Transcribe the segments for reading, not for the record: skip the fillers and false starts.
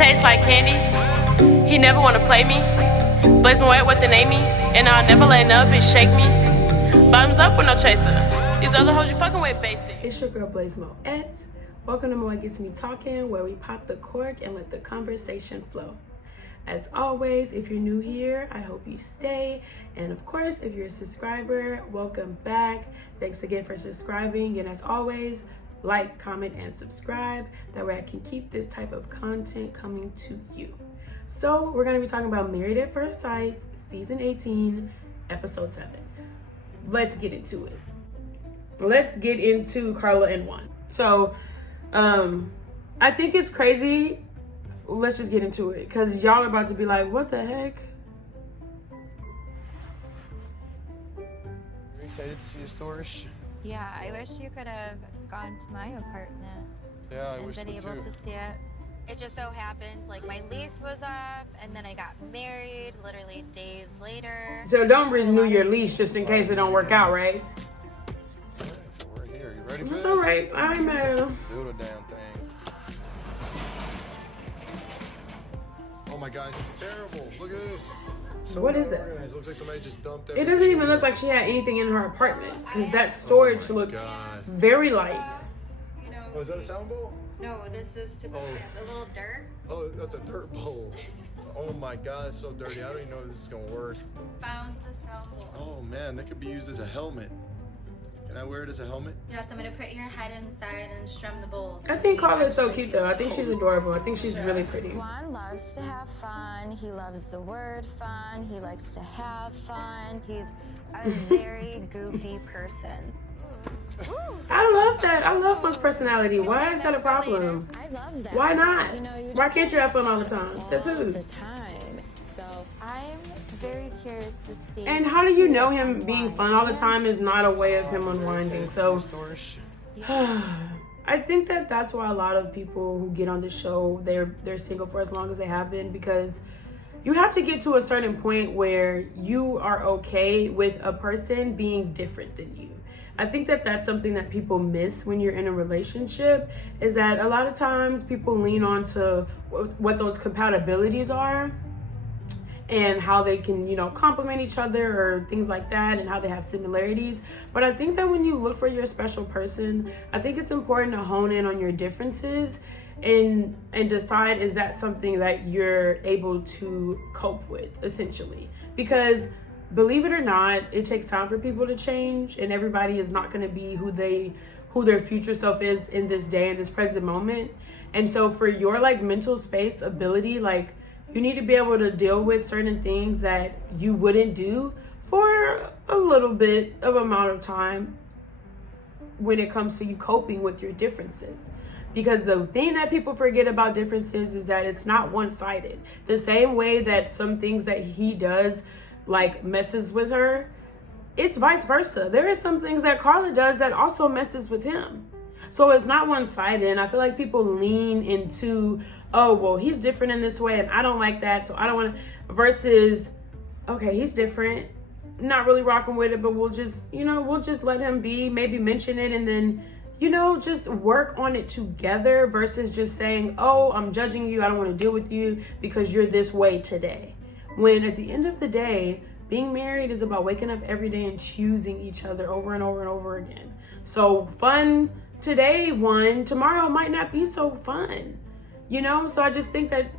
tastes like candy. He never wanna play me. Blaise Moet what they name me. And I'll never let up and shake me. Bottoms up with no chaser. These other hoes you fucking with basic. It's your girl Blaise Moet. Welcome to Moet Gets Me Talking, where we pop the cork and let the conversation flow. As always, if you're new here, I hope you stay. And of course, if you're a subscriber, welcome back. Thanks again for subscribing. And as always, like, comment, and subscribe. That way I can keep this type of content coming to you. So we're going to be talking about Married at First Sight, season 18, episode 7. Let's get into it. Let's get into Karla and Juan. So, I think it's crazy. Let's just get into it, because y'all are about to be like, what the heck? Are you excited to see a stores? Yeah, I wish you could have gone to my apartment and been able to see it. It just so happened, like, my lease was up, and then I got married literally days later. So don't renew your lease just in case it don't work out, right? So we're here. You ready for It's this? all right. I'm Do the damn thing. Oh my gosh, it's terrible. Look at this. So What is that? unorganized. Looks like somebody just dumped It everything. doesn't even look like she had anything in her apartment, because that storage Oh my looks God. very light. Oh, is that a sound bowl? No, this is to put a little dirt. Oh, that's a dirt bowl. Oh my God, it's so dirty. I don't even know if this is gonna work. Found the sound bowl. Oh man, that could be used as a helmet. Can I wear it as a helmet? Yes, I'm gonna put your head inside and strum the bowls. I think Karla is so cute, though. I think she's adorable. I think she's really pretty. Juan loves to have fun. He loves the word fun. He likes to have fun. He's a very goofy person. I love that. I love Juan's personality. Why is that a problem? I love that. Why not? You Why just can't you have fun all the time? all Says who? the time. So I'm very curious to see. And how do you know him being fun all the time is not a way of him unwinding? So I think that that's why a lot of people who get on the show, they're single for as long as they have been, because you have to get to a certain point where you are okay with a person being different than you. I think that that's something that people miss when you're in a relationship, is that a lot of times people lean on to what those compatibilities are and how they can, complement each other or things like that, and how they have similarities. But I think that when you look for your special person, I think it's important to hone in on your differences and decide, is that something that you're able to cope with, essentially. Because believe it or not, it takes time for people to change, and everybody is not going to be who their future self is in this day, in this present moment. And so for your mental space ability, you need to be able to deal with certain things that you wouldn't do for a little bit of amount of time when it comes to you coping with your differences. Because the thing that people forget about differences is that it's not one-sided. The same way that some things that he does messes with her, it's vice versa. There are some things that Karla does that also messes with him. So it's not one-sided, and I feel like people lean into, oh, well, he's different in this way, and I don't like that, so I don't want to, versus, okay, he's different, not really rocking with it, but we'll just let him be, maybe mention it, and then, just work on it together, versus just saying, oh, I'm judging you, I don't want to deal with you because you're this way today. When at the end of the day, being married is about waking up every day and choosing each other over and over and over again. So fun today, tomorrow might not be so fun, So I just think that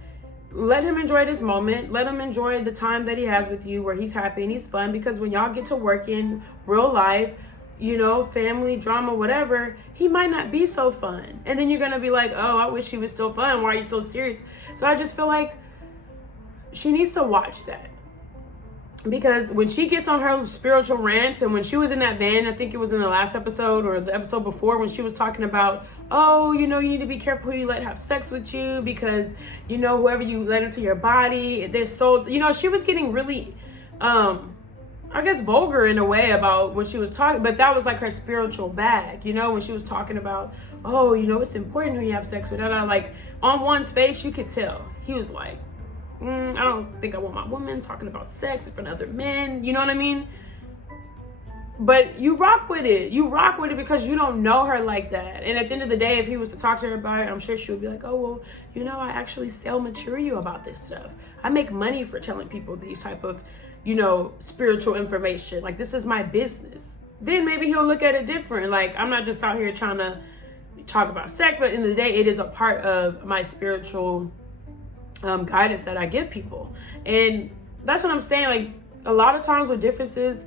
let him enjoy this moment. Let him enjoy the time that he has with you, where he's happy and he's fun. Because when y'all get to work in real life, family, drama, whatever, he might not be so fun. And then you're going to be like, oh, I wish he was still fun. Why are you so serious? So I just feel like she needs to watch that, because when she gets on her spiritual rants, and when she was in that van, I think it was in the last episode or the episode before, when she was talking about, oh, you need to be careful who you let have sex with you, because whoever you let into your body, they're so, she was getting really I guess vulgar in a way about when she was talking, but that was her spiritual bag, when she was talking about, oh, it's important who you have sex with. On Juan's face, you could tell he was like, I don't think I want my woman talking about sex in front of other men. You know what I mean? But you rock with it. You rock with it because you don't know her like that. And at the end of the day, if he was to talk to her about it, I'm sure she would be like, oh, well, you know, I actually sell material about this stuff. I make money for telling people these type of, you know, spiritual information. Like, this is my business. Then maybe he'll look at it different. Like, I'm not just out here trying to talk about sex, but at the end of the day, it is a part of my spiritual guidance that I give people. And that's what I'm saying. Like, a lot of times with differences,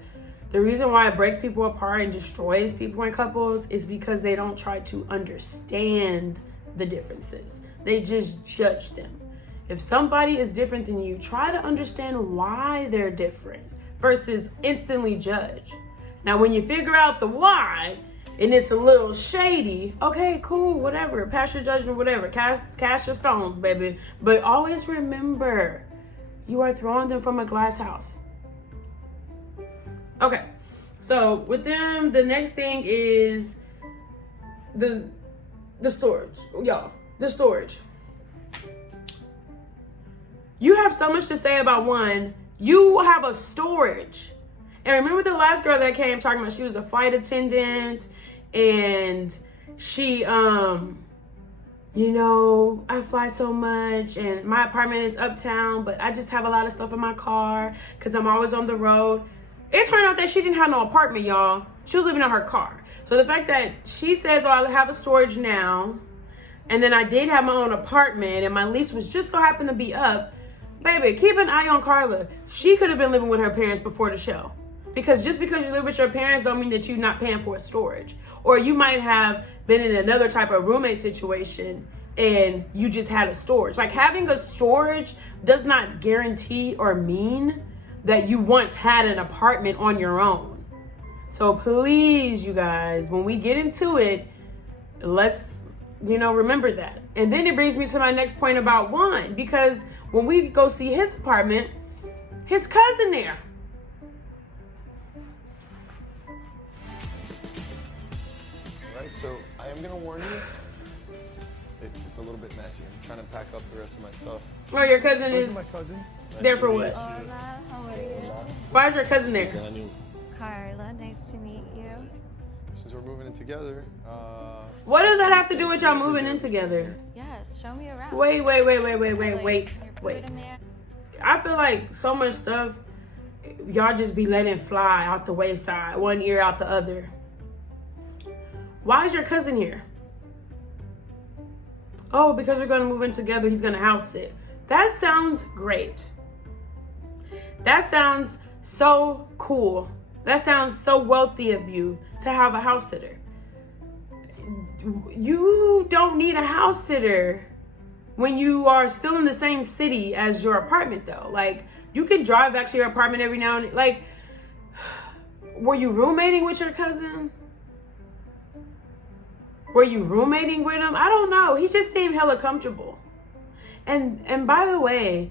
the reason why it breaks people apart and destroys people in couples is because they don't try to understand the differences. They just judge them. If somebody is different than you, try to understand why they're different versus instantly judge. Now, when you figure out the why and it's a little shady, okay, cool, whatever. Pass your judgment, whatever. Cast your stones, baby. But always remember, you are throwing them from a glass house. Okay, so with them, the next thing is the storage. Y'all, the storage. You have so much to say about one. You have a storage. And remember the last girl that came talking about she was a flight attendant and she, you know, I fly so much and my apartment is uptown, but I just have a lot of stuff in my car because I'm always on the road. It turned out that she didn't have no apartment, y'all. She was living in her car. So the fact that she says, oh, I have a storage now, and then I did have my own apartment, and my lease was just so happened to be up, baby, keep an eye on Karla. She could have been living with her parents before the show. Because just because you live with your parents don't mean that you're not paying for a storage. Or you might have been in another type of roommate situation and you just had a storage. Like, having a storage does not guarantee or mean that you once had an apartment on your own. So please, you guys, when we get into it, let's, you know, remember that. And then it brings me to my next point about Juan, because when we go see his apartment, his cousin there. Right, so I am gonna warn you, it's a little bit messy. I'm trying to pack up the rest of my stuff. Oh, your cousin This is is my cousin. there for what? Hola, how are you? Why is your cousin there? Carla, nice to meet you. Since we're moving in together, What does that have to do with y'all moving in together? Yes, show me around. Wait. Wait. I feel like so much stuff y'all just be letting fly out the wayside, one ear out the other. Why is your cousin here? Oh, because we're gonna move in together, he's gonna house sit. That sounds great. That sounds so cool. That sounds so wealthy of you to have a house sitter. You don't need a house sitter when you are still in the same city as your apartment, though. Like, you can drive back to your apartment every now and then. Like, were you roommating with your cousin? Were you roommating with him? I don't know. He just seemed hella comfortable. And by the way,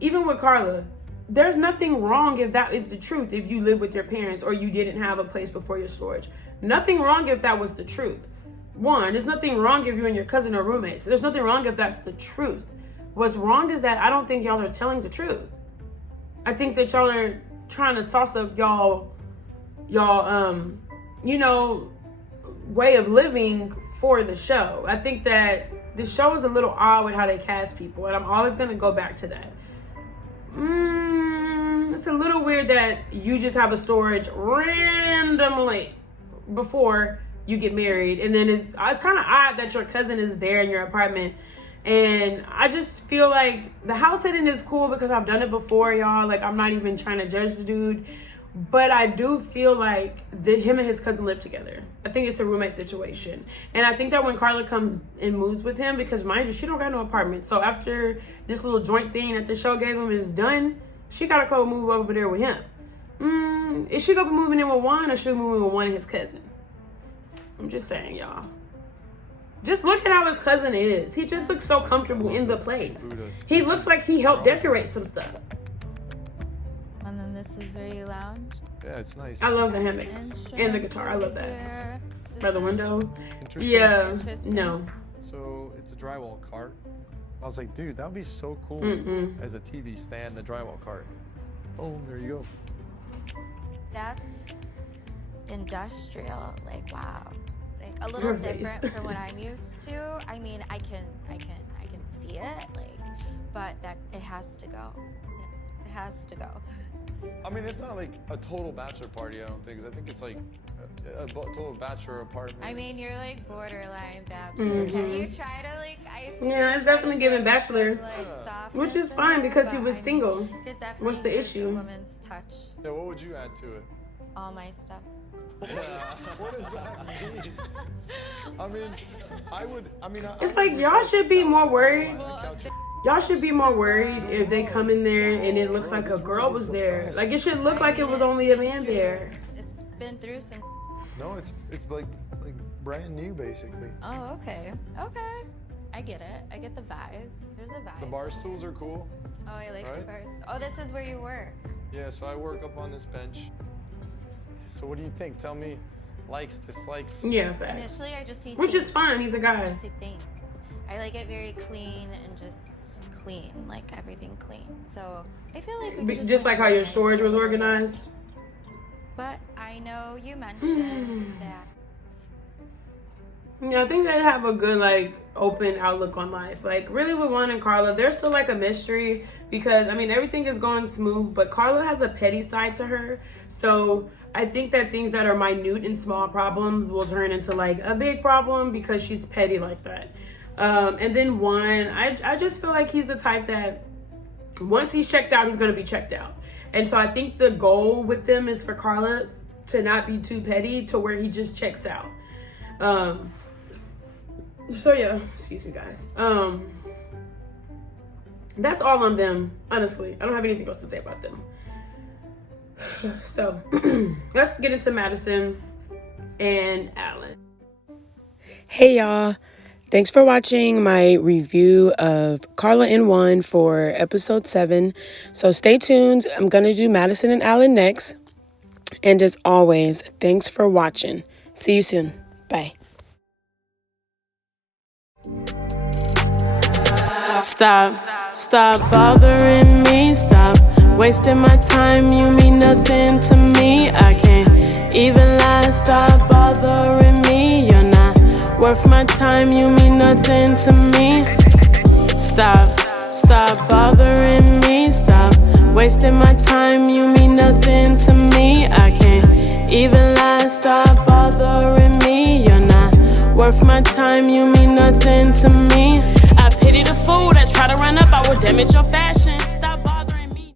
even with Karla, there's nothing wrong if that is the truth, if you live with your parents or you didn't have a place before your storage. Nothing wrong if that was the truth. One, there's nothing wrong if you and your cousin are roommates. There's nothing wrong if that's the truth. What's wrong is that I don't think y'all are telling the truth. I think that y'all are trying to sauce up y'all you know, way of living for the show. I think that the show is a little odd with how they cast people, and I'm always gonna go back to that. It's a little weird that you just have a storage randomly before you get married, and then it's kind of odd that your cousin is there in your apartment. And I just feel like the house sitting is cool because I've done it before, y'all. Like, I'm not even trying to judge the dude, but I do feel like him and his cousin live together. I think it's a roommate situation. And I think that when Karla comes and moves with him, because mind you, she don't got no apartment. So after this little joint thing that the show gave him is done, she gotta go move over there with him. Is she gonna be moving in with Juan, or she moving with one of his cousin? I'm just saying, y'all. Just look at how his cousin is. He just looks so comfortable in the place. He looks like he helped decorate some stuff. And then this is where you lounge. Yeah, it's nice. I love the hammock and the guitar. I love that. By the window. Yeah. No. So it's a drywall cart. I was like, dude, that would be so cool as a TV stand, the drywall cart. Oh, there you go. That's industrial. Like, wow. Like a little different from what I'm used to. I mean, I can see it, like, but that it has to go. It has to go. I mean, it's not like a total bachelor party, I don't think, 'cause I think it's like a total bachelor apartment. I mean, you're like borderline bachelor. Can you try to like Yeah, it's definitely giving bachelor. Like, which is fine because he was single. What's the issue? A woman's touch. Yeah, what would you add to it? All my stuff. What does that mean? I mean, it's like y'all should be more worried. Y'all should be more worried if they come in there and it looks like a girl was there. Like, it should look like it was only a man there. It's been through some. No, it's like brand new, basically. Oh, okay. Okay. I get it. I get the vibe. There's a vibe. The bar stools are cool. Oh, I like the bars. Oh, this is where you work. Yeah, so I work up on this bench. So what do you think? Tell me, likes, dislikes. Yeah, facts. Initially, I just see which things. Is fine. He's a guy. I just see things. I like it very clean and just clean, like everything clean. So I feel like we just like how your storage was organized. But I know you mentioned that. Yeah, I think they have a good, like, open outlook on life. Like, really with Juan and Karla, they're still like a mystery because, I mean, everything is going smooth, but Karla has a petty side to her. So I think that things that are minute and small problems will turn into, like, a big problem because she's petty like that. And then Juan, I just feel like he's the type that once he's checked out, he's going to be checked out. And so I think the goal with them is for Karla to not be too petty to where he just checks out. So yeah, excuse me guys. That's all on them, honestly. I don't have anything else to say about them. So let's get into Madison and Allen. Hey y'all. Thanks for watching my review of Karla and Juan for episode 7. So stay tuned. I'm going to do Madison and Allen next. And as always, thanks for watching. See you soon. Bye. Stop bothering me. Stop wasting my time. You mean nothing to me. I can't even lie. Stop bothering me. You're not worth my time, you mean nothing to me. Stop bothering me. Stop wasting my time, you mean nothing to me. I can't even lie. Stop bothering me. You're not worth my time, you mean nothing to me. I pity the fool that try to run up, I will damage your fashion.